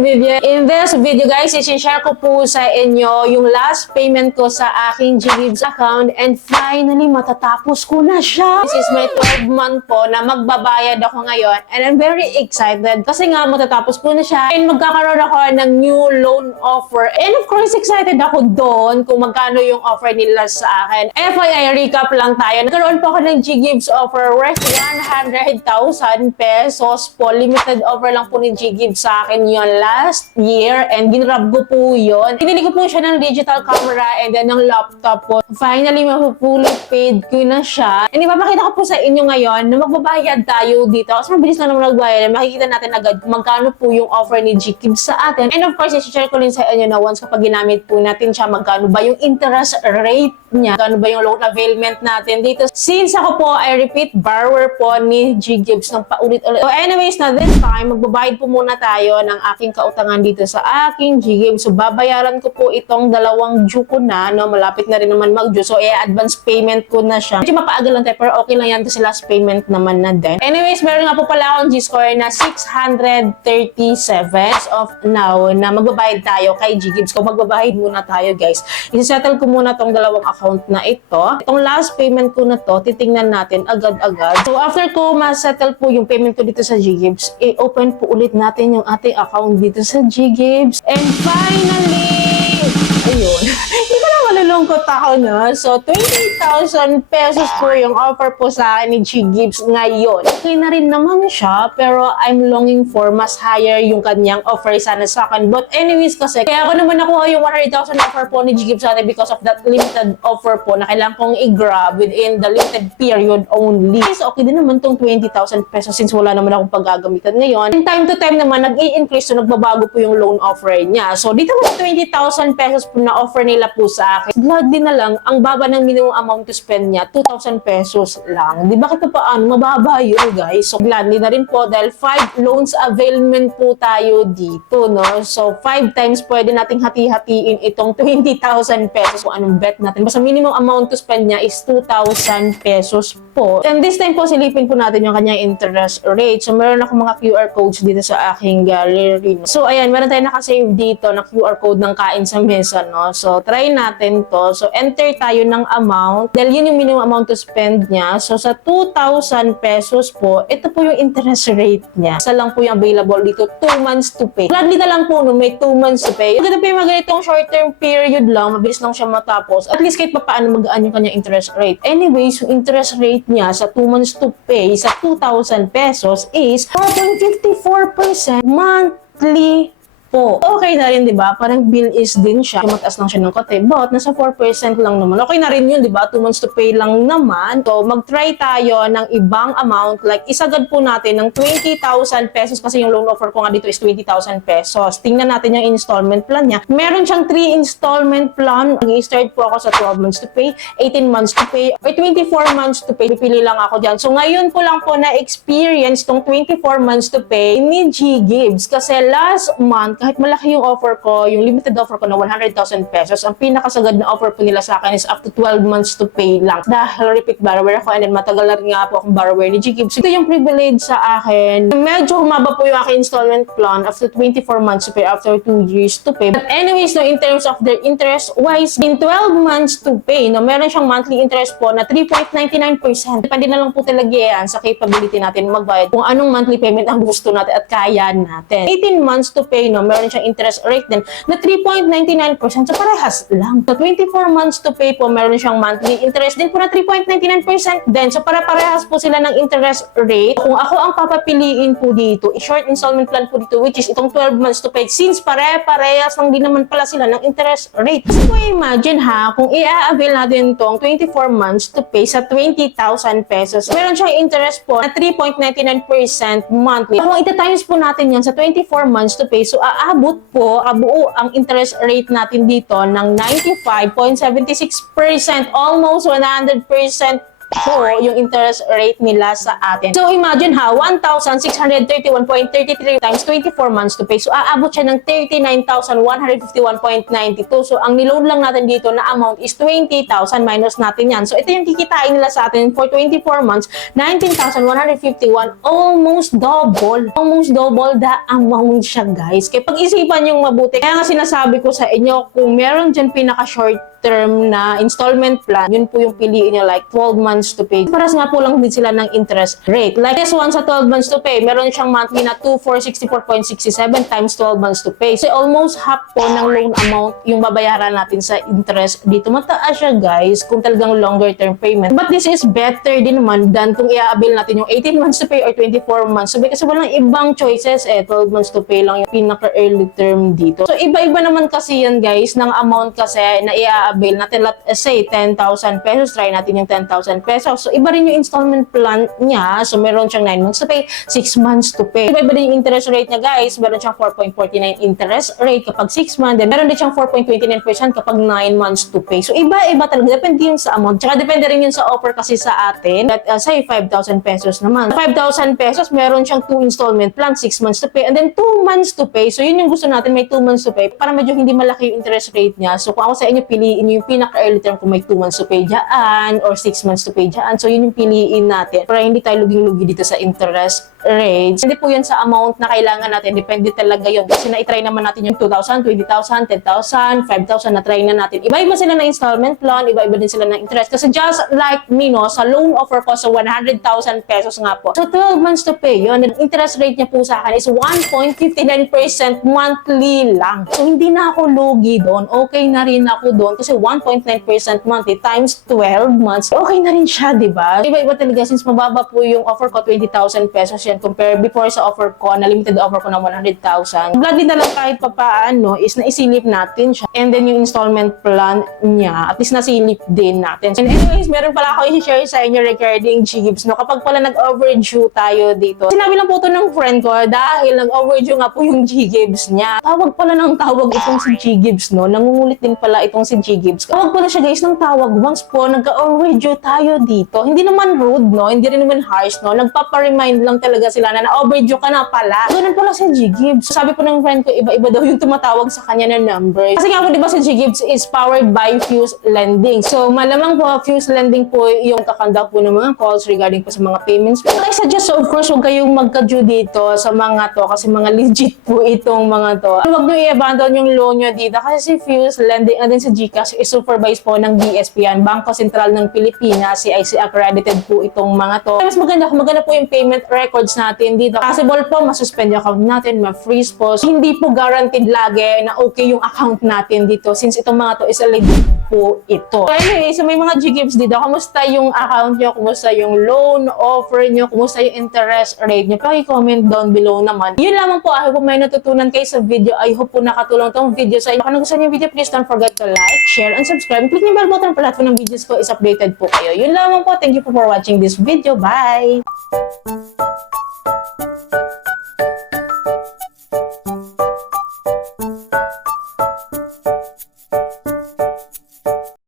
video. In this video guys, i-share ko po sa inyo yung last payment ko sa aking GGives account and finally matatapos ko na siya. This is my 12th month po na magbabayad ako ngayon and I'm very excited kasi nga matatapos po na siya and magkakaroon ako ng new loan offer and of course excited ako doon kung magkano yung offer nila sa akin. FYI recap lang tayo. Nagkaroon po ako ng GGives offer worth 100,000 pesos po. Limited offer lang po ni GGives sa akin yon last year and ginrab ko po yun. Pinili ko po siya ng digital camera and then ng laptop po. Finally, mapupulot paid ko na siya. And ipapakita ko po sa inyo ngayon na magbabayad tayo dito. Kasi mabilis lang naman nagbayad. Makikita natin agad magkano po yung offer ni GGives sa atin. And of course, i-share ko rin sa inyo na once kapag ginamit po natin siya, magkano ba yung interest rate niya, magkano ba yung loan availment natin dito. Since ako po ay repeat borrower po ni GGives ng paulit-ulit. So anyways, na this time, magbabayad po muna tayo ng aking kautangan dito sa aking GGives. So babayaran ko po itong dalawang due ko na, no? Malapit na rin naman mag-due. So advance payment ko na siya. Medyo mapaagal lang tayo, pero okay lang yan kasi last payment naman na din. Anyways, meron nga po pala akong G-score na 637 of now na magbabayad tayo kay GGives. Kung magbabayad muna tayo, guys. Isa-settle ko muna tong dalawang account na ito. Itong last payment ko na to, titingnan natin agad-agad. So after ko ma-settle po yung payment ko dito sa GGives, i-open po ulit natin yung ating account dito sa GGives. And finally, ayun. Hindi ko na malulungkot ako, no? So, 20,000 pesos po yung offer po sa akin ni GGives ngayon. Okay na rin naman siya, pero I'm longing for mas higher yung kanyang offer sana sa akin. But anyways kasi, kaya ako naman nakuha yung 100,000 offer po ni GGives sa akin because of that limited offer po na kailangan kong i-grab within the limited period only. So, okay din naman tong 20,000 pesos since wala naman akong paggagamitan ngayon. And time to time naman, nag-i-increase, so nagbabago po yung loan offer niya. So, dito mo 20,000 pesos po na offer nila po sa akin. Gladly na lang, ang baba ng minimum amount to spend niya, 2,000 pesos lang. Di ba kita paano? Mababa yun, guys. So, gladly na rin po dahil 5 loans availment po tayo dito, no? So, 5 times pwede nating hati-hatiin itong 20,000 pesos kung anong bet natin. Basta minimum amount to spend niya is 2,000 pesos po. And this time po, silipin po natin yung kanyang interest rate. So, meron ako mga QR codes dito sa aking gallery. So, ayan, meron tayo nakasave dito na QR code ng kain sa mesa, no? So, try natin to. So, enter tayo ng amount. Dahil yun yung minimum amount to spend niya. So, sa 2,000 pesos po, ito po yung interest rate niya. Isa lang po yung available dito, 2 months to pay. Gladly na lang po, no, may 2 months to pay. Maganda po yung mga ganitong short-term period lang, mabilis lang siya matapos. At least kahit pa paano magaan yung kanyang interest rate. Anyways, yung interest rate niya sa 2 months to pay sa 2,000 pesos is 4.54% monthly po. Okay na rin, di ba? Parang bill is din siya. Mataas lang siya ng kote. But, nasa 4% lang naman. Okay na rin yun, di ba? 2 months to pay lang naman. So, mag-try tayo ng ibang amount. Like, isagad po natin ng 20,000 pesos kasi yung loan offer ko nga dito is 20,000 pesos. Tingnan natin yung installment plan niya. Meron siyang 3 installment plan. Nag-i-start po ako sa 12 months to pay, 18 months to pay, or 24 months to pay. Pipili lang ako dyan. So, ngayon ko lang po na-experience tong 24 months to pay ni GGives. Kasi last month, kahit malaki yung offer ko, yung limited offer ko na 100,000 pesos, ang pinakasagad na offer po nila sa akin is up to 12 months to pay lang. Dahil repeat borrower ako and then matagal na rin nga po akong borrower ni GGives. Ito yung privilege sa akin. Medyo humaba po yung aking installment plan after 24 months to pay, after 2 years to pay. But anyways, no, in terms of their interest wise, in 12 months to pay, no, meron siyang monthly interest po na 3.99%. Depende na lang po talaga yan sa capability natin magbayad kung anong monthly payment ang gusto natin at kaya natin. 18 months to pay, no, meron siyang interest rate din na 3.99%. So, parehas lang. So, 24 months to pay po, meron siyang monthly interest din po na 3.99% din. So, parehas po sila ng interest rate. Kung ako ang papapiliin po dito, short installment plan po dito, which is itong 12 months to pay, since parehas lang din naman pala sila ng interest rate. So, imagine ha, kung i-avail natin itong 24 months to pay sa 20,000 pesos, meron siyang interest po na 3.99% monthly. Kung ita-times po natin yan sa 24 months to pay, so aabot po, kabuo ang interest rate natin dito ng 95.76%, almost 100% po yung interest rate nila sa atin. So imagine ha, 1,631.33 times 24 months to pay. So aabot siya ng 39,151.92. So ang niload lang natin dito na amount is 20,000 minus natin yan. So ito yung kikitain nila sa atin for 24 months, 19,151, almost double. Almost double the amount siya, guys. Kaya pag-isipan yung mabuti. Kaya nga sinasabi ko sa inyo, kung meron dyan pinaka-short term na installment plan, yun po yung piliin nyo, like 12 months to pay. Paras nga po lang din sila ng interest rate. Like this one sa 12 months to pay, meron siyang monthly na 2,464.67 times 12 months to pay. So almost half po ng loan amount yung babayaran natin sa interest dito. Mataas siya, guys, kung talagang longer term payment. But this is better din naman than kung i-avail natin yung 18 months to pay or 24 months to pay. Kasi walang ibang choices 12 months to pay lang yung pinaka-early term dito. So iba-iba naman kasi yan, guys, ng amount kasi na i-avail natin. Let's say 10,000 pesos, try natin yung 10,000 pesos. So iba rin yung installment plan niya. So meron siyang 9 months to pay, 6 months to pay. Iba-iba din yung interest rate niya, guys. Meron siyang 4.49 interest rate kapag 6 months. Then meron din siyang 4.29% kapag 9 months to pay. So iba-iba talaga. Depende yun sa amount. Tsaka depende rin yun sa offer kasi sa atin. Let say 5,000 pesos naman. 5,000 pesos, meron siyang 2 installment plan, 6 months to pay, and then 2 months to pay. So yun yung gusto natin, may 2 months to pay para medyo hindi malaki yung interest rate niya. So kung ako sa inyo, piliin nyo yung pinaka-early term kung may 2 months to pay dyan or 6 months to pay dyan. So yun yung piliin natin para hindi tayo luging-lugi dito sa interest rates. Hindi po yun sa amount na kailangan natin. Depende talaga yun. Kasi na-try naman natin yung 2,000, 20,000, 10,000, 5,000 na-try na natin. Iba-iba sila ng installment plan, iba-iba din sila ng interest. Kasi just like me, no, sa loan offer ko sa 100,000 pesos nga po. So 12 months to pay yun. And interest rate niya po sa akin is 1.59% monthly lang. So hindi na ako lugi doon. Okay na rin ako doon kasi 1.9% monthly times 12 months. Okay na rin siya, di ba? Iba-iba talaga since mababa po yung offer ko, 20,000 pesos yan compare before sa offer ko, na limited offer ko ng 100,000. Gladly na lang kahit papaano is naisilip natin siya. And then yung installment plan niya, at least nasilip din natin. And anyways, meron pala ako i-share sa inyo regarding G-Gibbs, no? Kapag pala nag-overdue tayo dito, sinabi lang po ito ng friend ko dahil nag-overdue nga po yung G-Gibbs niya. Tawag pala ng tawag itong si G-Gibbs, no? Nangungulit din pala itong si G-Gibbs. Tawag pala siya, guys, ng tawag once po nagka-overdue tayo dito. Hindi naman rude, no? Hindi rin naman harsh, no? Nagpapa-remind lang talaga sila na na-overdue ka na pala. Ganun pala si G-Gibbs. Sabi po ng friend ko, iba-iba daw yung tumatawag sa kanya na number. Kasi nga po, di ba, si G-Gibbs is powered by Fuse Lending. So, malamang po, Fuse Lending po yung kakandak po ng mga calls regarding po sa mga payments. Pero I suggest, of course, huwag kayong magka-due dito sa mga to kasi mga legit po itong mga to. Huwag nyo i-abandon yung loan nyo dito kasi si Fuse Lending and then si GCash is supervised po ng BSP yan, Bangko Sentral ng Pilipinas, CIC accredited po itong mga to. Mas maganda po yung payment records natin dito. Possible po, masuspend yung account natin, ma-freeze po. So, hindi po guaranteed lagi na okay yung account natin dito since itong mga to is a legit po ito. So anyway, so may mga G-Gibbs dito. Kamusta yung account nyo? Kumusta yung loan offer nyo? Kumusta yung interest rate nyo? Paki-comment down below naman. Yun lamang po. I hope may natutunan kayo sa video. I hope po nakatulong tong video sa inyo. Kung nagustuhan yung video, please don't forget to like, share, and subscribe. Click yung bell button para lahat po ng videos ko is updated po kayo. Yun lamang po. Thank you po for watching this video. Bye!